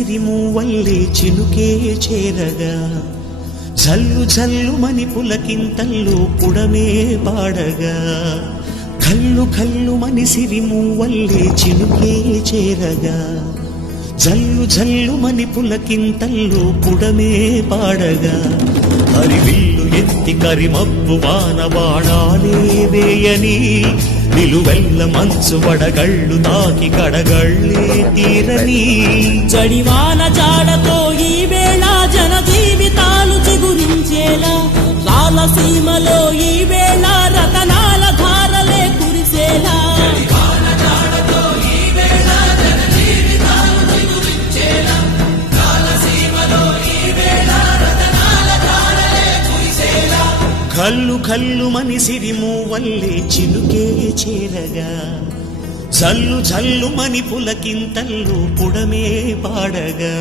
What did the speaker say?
సిరిమూవల్లే చినుకే చేరగా జల్లు జల్లు మని పులకింతల్లో పుడమే పాడగా కల్లు కల్లు మని సిరిమూవల్లే చినుకే చేరగా జల్లు జల్లు మని పులకింతల్లో పుడమే పాడగా హరివిల్లు ఎత్తి కరిమబ్బు వానవాడాలే వేయని నిలువెల్ల మంచు వడగళ్ళు తాకి కడగళ్ళే తీరని జడివాన జాడతో ఈ వేళ జన జీవితాలు చిగురించేలా రాలసీమలో ఈ వేళ రతనాల ధారలే కురిసేలా కల్లు కల్లు మని సిరిమూవల్లే చినుకే చేరగా జల్లు జల్లు మని పులకింతల్లు పుడమే పాడగా